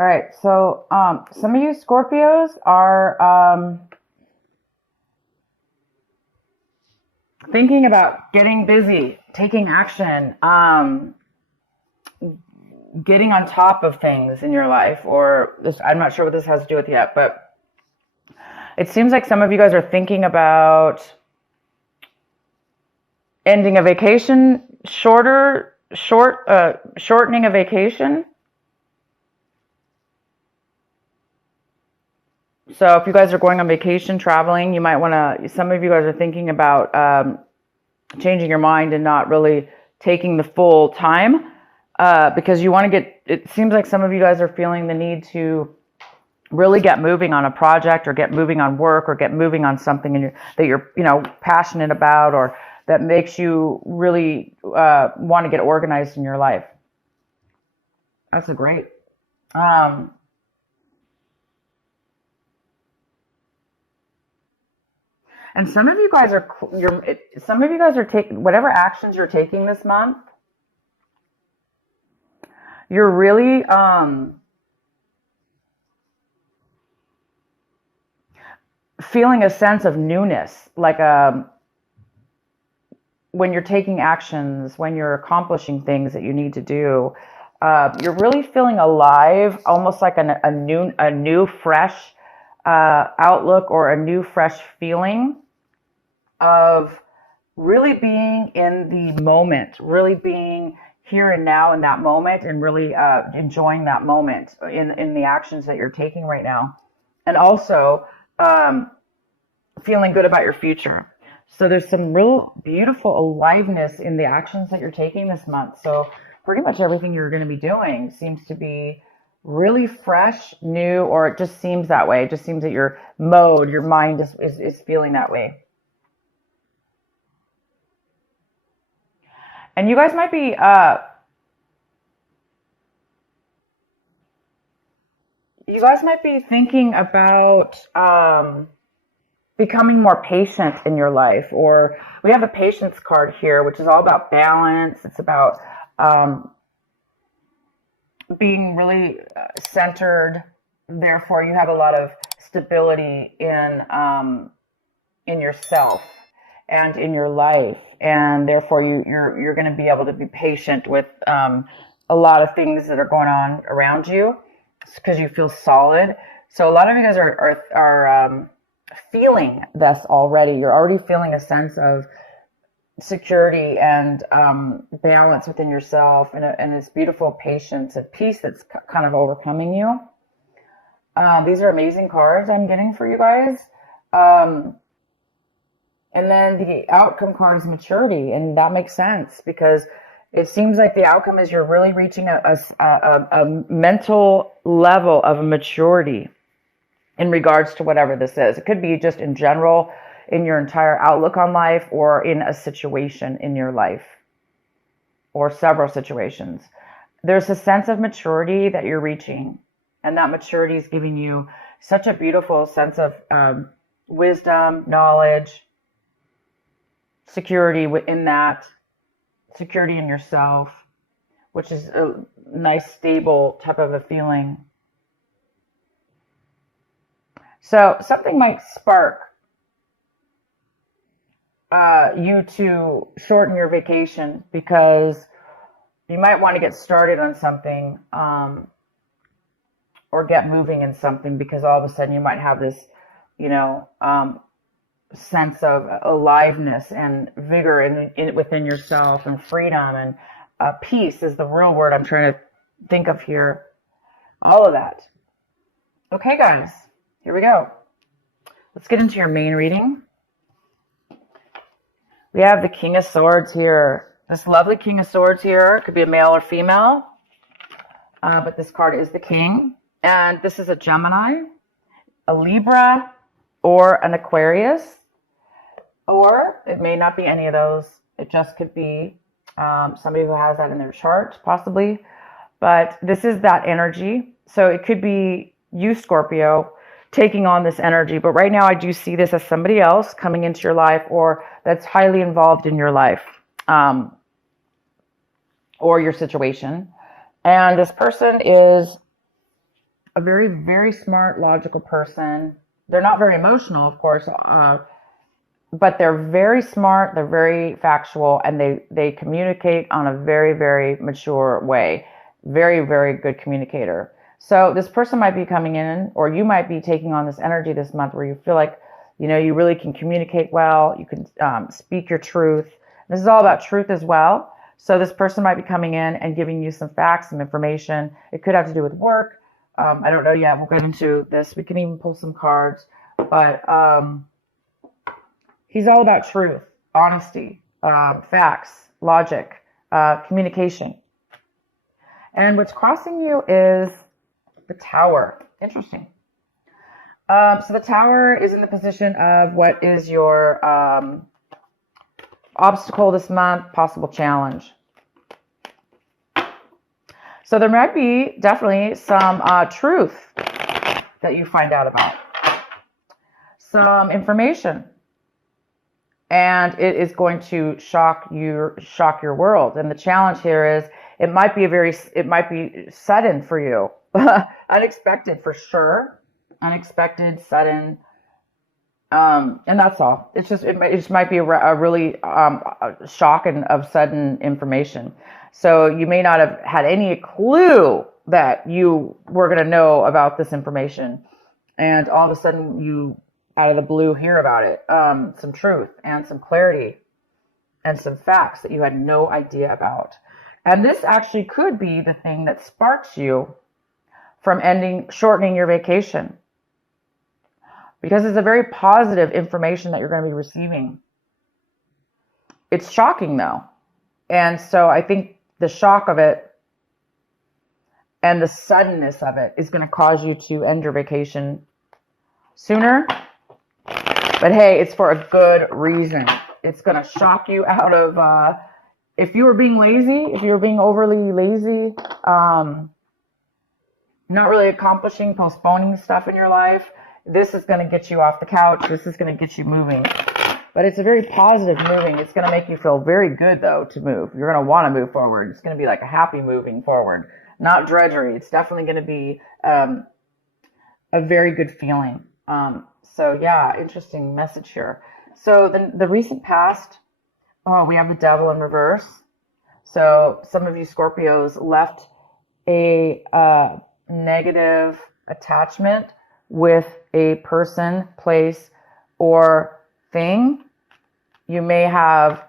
All right. So, some of you Scorpios are thinking about getting busy, taking action, getting on top of things in your life, or this, I'm not sure what this has to do with yet, but it seems like some of you guys are thinking about ending a vacation, shortening a vacation. So if you guys are going on vacation, traveling, you might want to, some of you guys are thinking about changing your mind and not really taking the full time because you want to get, it seems like some of you guys are feeling the need to really get moving on a project or get moving on work or get moving on something that you're, passionate about or that makes you really want to get organized in your life. That's a great. And some of you guys are taking whatever actions you're taking this month. You're really feeling a sense of newness, like when you're taking actions, when you're accomplishing things that you need to do. You're really feeling alive, almost like a new fresh outlook or a new fresh feeling of really being in the moment, really being here and now in that moment, and really enjoying that moment in the actions that you're taking right now, and also feeling good about your future. So there's some real beautiful aliveness in the actions that you're taking this month. So pretty much everything you're going to be doing seems to be really fresh, new, or it just seems that way. It just seems that your mind is feeling that way. And you guys might be thinking about becoming more patient in your life. Or we have a patience card here, which is all about balance. It's about being really centered. Therefore, you have a lot of stability in yourself and in your life, and therefore you're going to be able to be patient with a lot of things that are going on around you because you feel solid. So a lot of you guys are feeling this already. You're already feeling a sense of security and balance within yourself, and this beautiful patience and peace that's kind of overcoming you. These are amazing cards I'm getting for you guys. And then the outcome card is maturity, and that makes sense because it seems like the outcome is you're really reaching a mental level of maturity in regards to whatever this is. It could be just in general, in your entire outlook on life, or in a situation in your life, or several situations. There's a sense of maturity that you're reaching, and that maturity is giving you such a beautiful sense of wisdom, knowledge, security within that, security in yourself, which is a nice, stable type of a feeling. So something might spark you to shorten your vacation because you might want to get started on something or get moving in something, because all of a sudden you might have this, sense of aliveness and vigor within yourself, and freedom, and peace is the real word I'm trying to think of here. All of that. Okay, guys, here we go. Let's get into your main reading. We have the King of Swords here. This lovely King of Swords here. It could be a male or female, but this card is the King. And this is a Gemini, a Libra, or an Aquarius. Or it may not be any of those. It just could be somebody who has that in their chart, possibly. But this is that energy. So it could be you, Scorpio, taking on this energy. But right now I do see this as somebody else coming into your life, or that's highly involved in your life or your situation. And this person is a very, very smart, logical person. They're not very emotional, of course, but they're very smart, they're very factual, and they communicate on a very, very mature way. Very, very good communicator. So this person might be coming in, or you might be taking on this energy this month where you feel like, you really can communicate well, you can speak your truth. This is all about truth as well. So this person might be coming in and giving you some facts, some information. It could have to do with work. I don't know yet. We'll get into this. We can even pull some cards. But he's all about truth, honesty, facts, logic, communication. And what's crossing you is the Tower. Interesting. So the Tower is in the position of what is your obstacle this month, possible challenge. So there might be definitely some truth that you find out about. Some information. And it is going to shock your world. And the challenge here is it might be sudden for you. Unexpected for sure. Unexpected, sudden. And that's all. It just might be a really shock of sudden information. So you may not have had any clue that you were going to know about this information. And all of a sudden you, out of the blue, hear about it. Some truth and some clarity and some facts that you had no idea about. And this actually could be the thing that sparks you from shortening your vacation. Because it's a very positive information that you're going to be receiving. It's shocking though. And so I think the shock of it and the suddenness of it is going to cause you to end your vacation sooner. But hey, it's for a good reason. It's going to shock you out of, if you were being lazy, if you were being overly lazy, not really accomplishing, postponing stuff in your life, this is going to get you off the couch. This is going to get you moving. But it's a very positive moving. It's going to make you feel very good, though, to move. You're going to want to move forward. It's going to be like a happy moving forward, not drudgery. It's definitely going to be a very good feeling. So, yeah, interesting message here. So the recent past, we have the Devil in reverse. So some of you Scorpios left a negative attachment with a person, place, or thing. You may have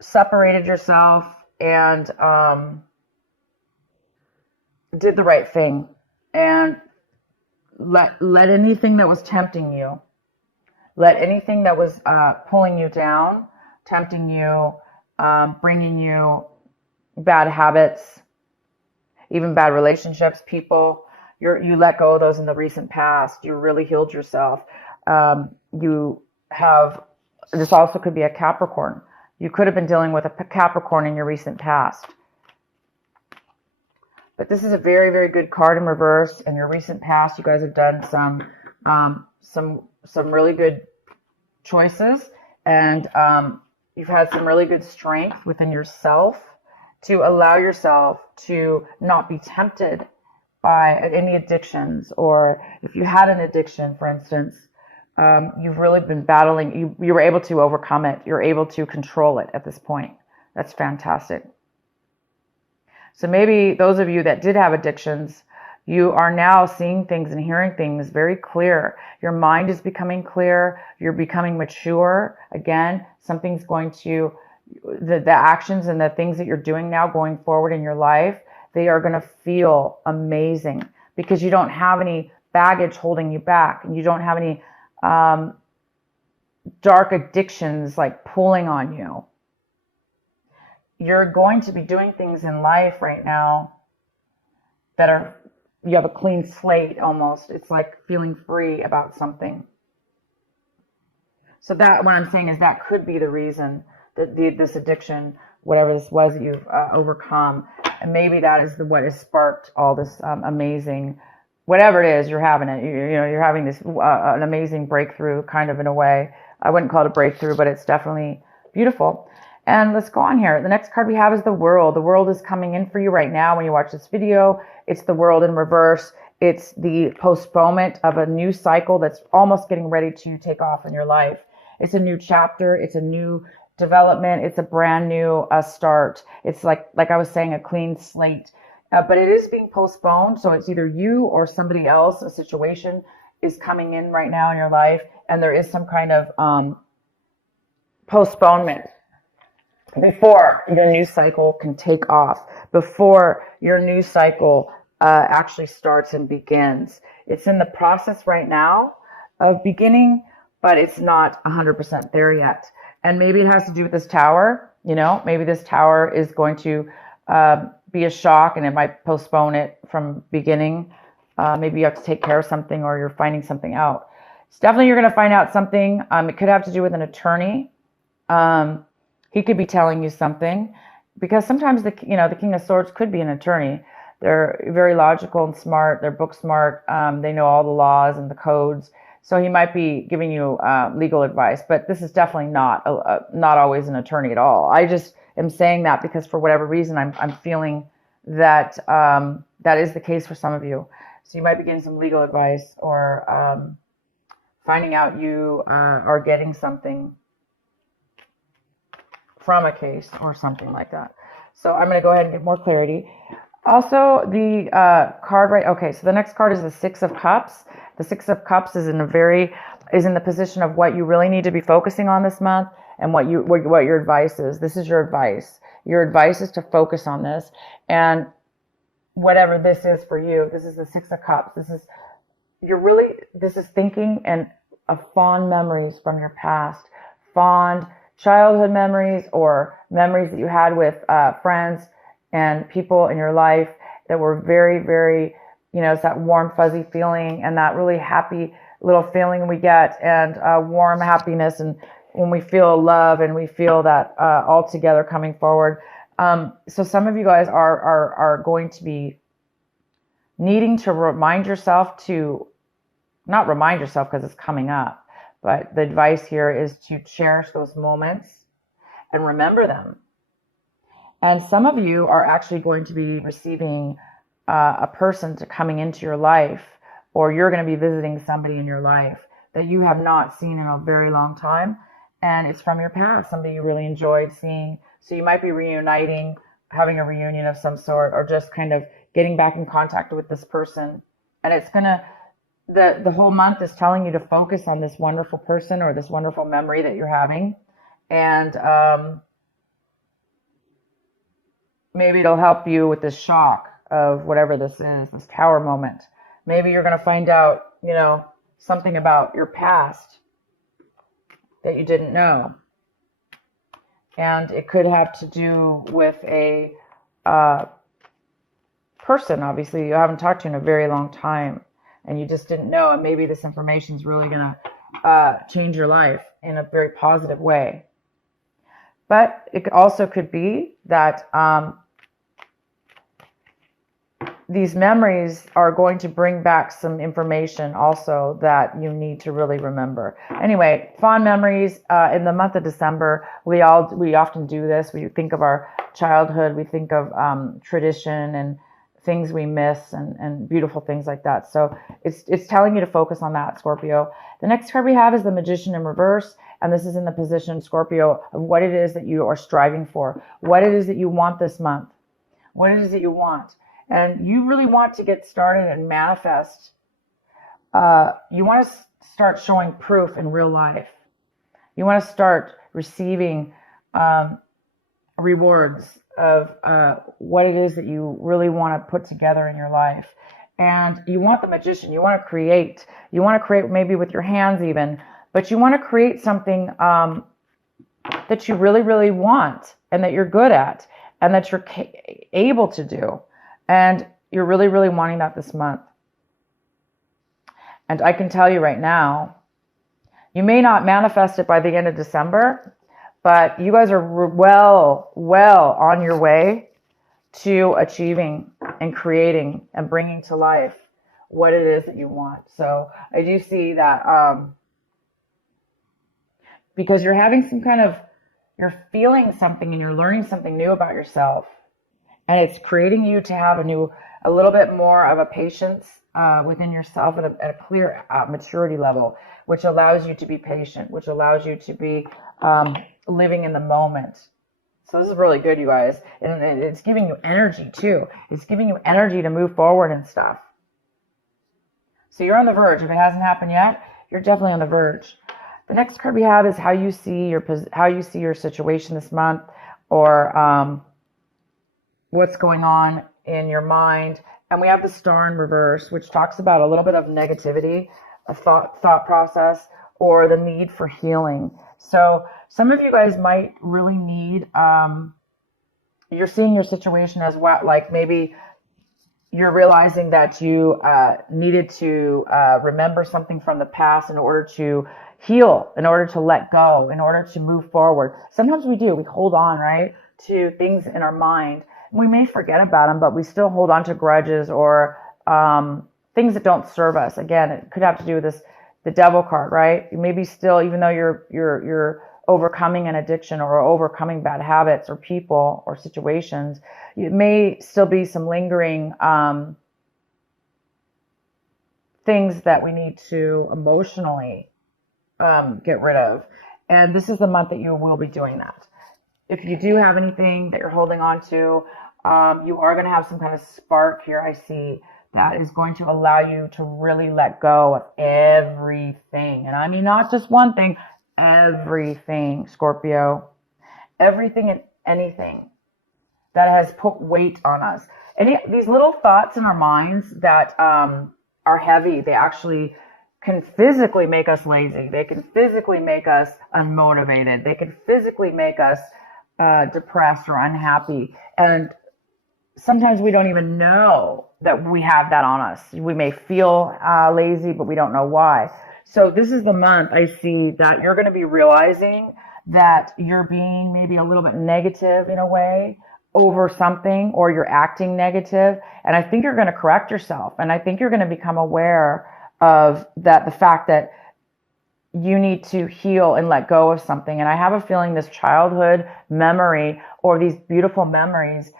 separated yourself and did the right thing and let anything that was tempting you, let anything that was pulling you down, tempting you, bringing you bad habits, even bad relationships, people, you let go of those in the recent past. You really healed yourself. You have, this also could be a Capricorn. You could have been dealing with a Capricorn in your recent past. But this is a very, very good card in reverse. In your recent past, you guys have done some really good choices, and you've had some really good strength within yourself to allow yourself to not be tempted by any addictions, or if you had an addiction, for instance, you've really been battling. You were able to overcome it. You're able to control it at this point. That's fantastic. So maybe those of you that did have addictions, you are now seeing things and hearing things very clear. Your mind is becoming clear. You're becoming mature. Again, something's going to, the actions and the things that you're doing now going forward in your life, they are going to feel amazing because you don't have any baggage holding you back. And you don't have any dark addictions like pulling on you. You're going to be doing things in life right now that are, you have a clean slate almost. It's like feeling free about something. So that, what I'm saying is that could be the reason that this addiction, whatever this was that you've overcome, and maybe that is what has sparked all this amazing, whatever it is, you're having it. You're having this an amazing breakthrough, kind of, in a way. I wouldn't call it a breakthrough, but it's definitely beautiful. And let's go on here. The next card we have is the World. The World is coming in for you right now when you watch this video. It's the World in reverse. It's the postponement of a new cycle that's almost getting ready to take off in your life. It's a new chapter. It's a new development. It's a brand new start. It's like I was saying, a clean slate. But it is being postponed. So it's either you or somebody else, a situation is coming in right now in your life. And there is some kind of postponement before your new cycle can take off, before your new cycle actually starts and begins. It's in the process right now of beginning, but it's not 100% there yet. And maybe it has to do with this tower. You know, maybe this tower is going to be a shock and it might postpone it from beginning. Maybe you have to take care of something or you're finding something out. It's definitely you're going to find out something. It could have to do with an attorney. He could be telling you something, because sometimes the King of Swords could be an attorney. They're very logical and smart. They're book smart. They know all the laws and the codes. So he might be giving you legal advice, but this is definitely not always an attorney at all. I just am saying that because for whatever reason, I'm feeling that that is the case for some of you. So you might be getting some legal advice or finding out you are getting something from a case or something like that. So I'm going to go ahead and get more clarity. Also, the card, right? Okay, so the next card is the Six of Cups. The Six of Cups is in the position of what you really need to be focusing on this month and what your advice is. This is your advice. Your advice is to focus on this, and whatever this is for you. This is the Six of Cups. This is thinking and of fond memories from your past, fond childhood memories or memories that you had with friends and people in your life that were very, very, it's that warm, fuzzy feeling and that really happy little feeling we get, and warm happiness, and when we feel love and we feel that all together coming forward. So some of you guys are going to be needing to remind yourself to, not remind yourself because it's coming up, but the advice here is to cherish those moments and remember them. And some of you are actually going to be receiving a person coming into your life, or you're going to be visiting somebody in your life that you have not seen in a very long time. And it's from your past, somebody you really enjoyed seeing. So you might be reuniting, having a reunion of some sort, or just kind of getting back in contact with this person. And it's going to, the whole month is telling you to focus on this wonderful person or this wonderful memory that you're having. And maybe it'll help you with this shock of whatever this is, this tower moment. Maybe you're going to find out, something about your past that you didn't know. And it could have to do with a person, obviously, you haven't talked to in a very long time, and you just didn't know, and maybe this information is really going to change your life in a very positive way. But it also could be that these memories are going to bring back some information also that you need to really remember. Anyway, fond memories in the month of December. We often do this. We think of our childhood. We think of tradition and things we miss and beautiful things like that. So it's telling you to focus on that, Scorpio. The next card we have is the Magician in reverse. And this is in the position, Scorpio, of what it is that you are striving for, what it is that you want this month, what it is that you want. And you really want to get started and manifest. You want to start showing proof in real life. You want to start receiving rewards of what it is that you really want to put together in your life. And you want the Magician. You want to create. You want to create maybe with your hands even. But you want to create something that you really, really want and that you're good at and that you're able to do. And you're really, really wanting that this month. And I can tell you right now, you may not manifest it by the end of December, but you guys are well on your way to achieving and creating and bringing to life what it is that you want. So I do see that because you're having some kind of You're feeling something and you're learning something new about yourself. And it's creating you to have a little bit more of a patience within yourself at a clear maturity level, which allows you to be patient, which allows you to be living in the moment. So this is really good, you guys. And it's giving you energy too. It's giving you energy to move forward and stuff. So you're on the verge. If it hasn't happened yet, you're definitely on the verge. The next card we have is how you see your situation this month, or what's going on in your mind. And we have the Star in reverse, which talks about a little bit of negativity, a thought process, or the need for healing. So some of you guys might really need, you're seeing your situation as what, like maybe you're realizing that you needed to remember something from the past in order to heal, in order to let go, in order to move forward. Sometimes we do. We hold on, right, to things in our mind. We may forget about them, but we still hold on to grudges or things that don't serve us. Again, it could have to do with the Devil card, right? You maybe still, even though you're overcoming an addiction or overcoming bad habits or people or situations, it may still be some lingering things that we need to emotionally get rid of. And this is the month that you will be doing that. If you do have anything that you're holding on to, you are going to have some kind of spark here, I see, that is going to allow you to really let go of everything. And I mean, not just one thing, everything, Scorpio. Everything and anything that has put weight on us. These little thoughts in our minds that are heavy, they actually can physically make us lazy. They can physically make us unmotivated. They can physically make us depressed or unhappy. And sometimes we don't even know that we have that on us. We may feel lazy, but we don't know why. So this is the month I see that you're going to be realizing that you're being maybe a little bit negative in a way over something, or you're acting negative. And I think you're going to correct yourself. And I think you're going to become aware of that, the fact that you need to heal and let go of something. And I have a feeling this childhood memory, or these beautiful memories,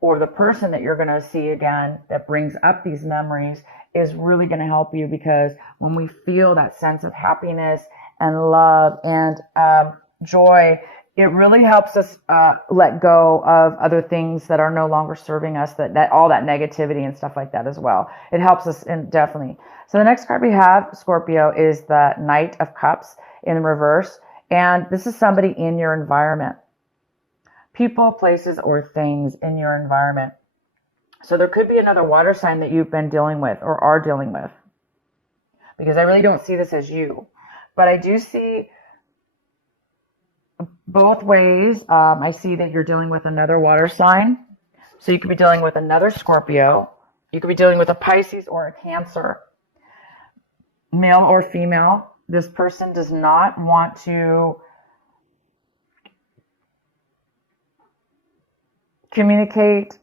or the person that you're going to see again that brings up these memories, is really going to help you, because when we feel that sense of happiness and love and joy, it really helps us let go of other things that are no longer serving us, that all that negativity and stuff like that as well. It helps us, definitely. So the next card we have, Scorpio, is the Knight of Cups in reverse. And this is somebody in your environment. People, places, or things in your environment. So there could be another water sign that you've been dealing with or are dealing with, because I really don't see this as you. But I do see both ways. I see that you're dealing with another water sign. So you could be dealing with another Scorpio. You could be dealing with a Pisces or a Cancer. Male or female. This person does not want to communicate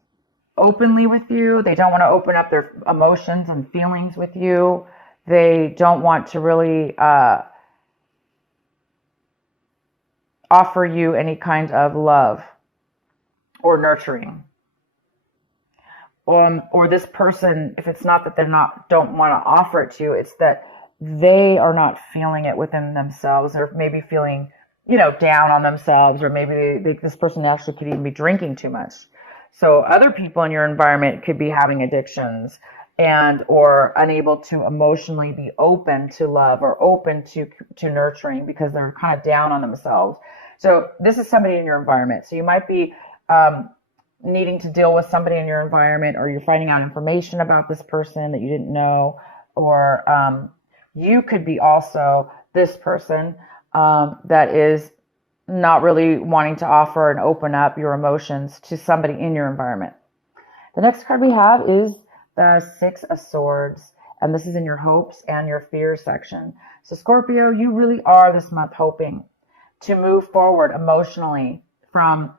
openly with you. They don't want to open up their emotions and feelings with you. They don't want to really offer you any kind of love or nurturing. Or this person, if it's not that don't want to offer it to you, it's that they are not feeling it within themselves, or maybe feeling, down on themselves, or maybe this person actually could even be drinking too much. So other people in your environment could be having addictions or unable to emotionally be open to love or open to nurturing, because they're kind of down on themselves. So this is somebody in your environment. So you might be needing to deal with somebody in your environment, or you're finding out information about this person that you didn't know, or you could be also this person that is not really wanting to offer and open up your emotions to somebody in your environment. The next card we have is the Six of Swords, and this is in your hopes and your fears section. So Scorpio, you really are this month hoping to move forward emotionally from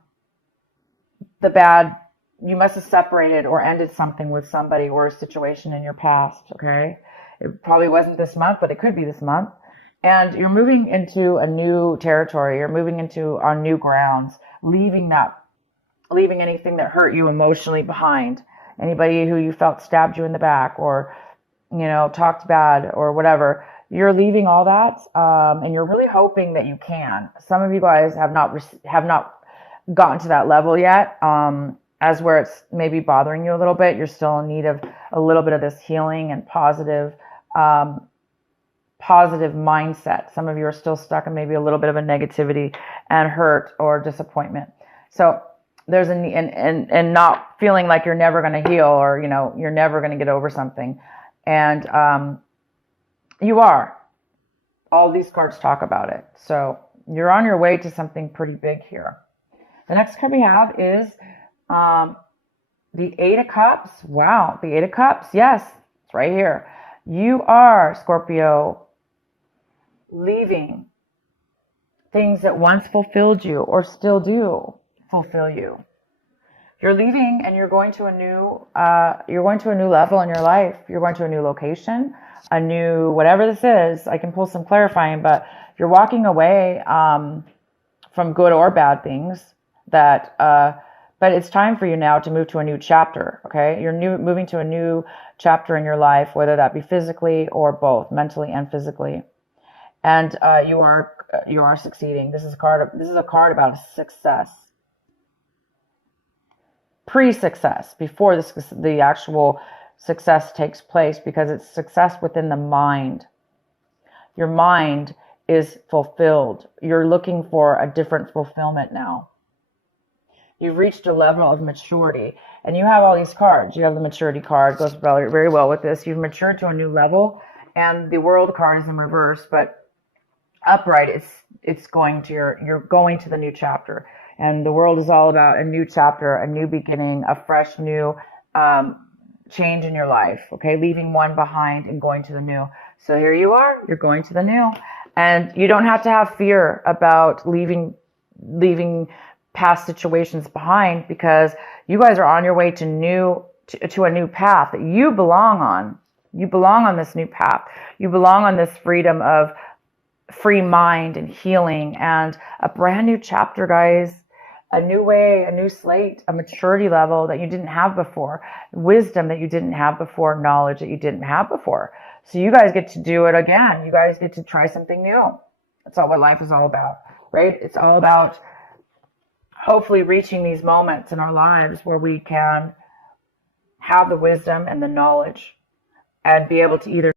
the bad. You must have separated or ended something with somebody or a situation in your past, okay? It probably wasn't this month, but it could be this month. And you're moving into a new territory. You're moving into on new grounds, leaving anything that hurt you emotionally behind. Anybody who you felt stabbed you in the back or, talked bad or whatever. You're leaving all that, and you're really hoping that you can. Some of you guys have not gotten to that level yet, as where it's maybe bothering you a little bit. You're still in need of a little bit of this healing and positive mindset. Some of you are still stuck in maybe a little bit of a negativity and hurt or disappointment. So there's and not feeling like you're never going to heal, or you're never going to get over something, and you are. All these cards talk about it. So you're on your way to something pretty big here. The next card we have is the Eight of Cups. Wow, the Eight of Cups. Yes, it's right here. You are, Scorpio, leaving things that once fulfilled you or still do fulfill you. You're leaving and you're going to a new level in your life. You're going to a new location, a new whatever this is. I can pull some clarifying, but you're walking away from good or bad things but it's time for you now to move to a new chapter. Okay, you're moving to a new chapter in your life, whether that be physically or both, mentally and physically. And you are succeeding. This is a card about success. Pre-success, before the actual success takes place, because it's success within the mind. Your mind is fulfilled. You're looking for a different fulfillment now. You've reached a level of maturity, and you have all these cards. You have the maturity card, goes very, very well with this. You've matured to a new level, and the World card is in reverse, but upright, it's going to you're going to the new chapter. And the World is all about a new chapter, a new beginning, a fresh new change in your life. Okay, leaving one behind and going to the new. So here you are. You're going to the new, and you don't have to have fear about leaving past situations behind, because you guys are on your way to a new path that you belong on. You belong on this new path. You belong on this freedom of free mind and healing and a brand new chapter, guys. A new way, a new slate, a maturity level that you didn't have before, wisdom that you didn't have before, knowledge that you didn't have before. So you guys get to do it again. You guys get to try something new. That's all what life is all about, right? It's all about hopefully reaching these moments in our lives where we can have the wisdom and the knowledge and be able to either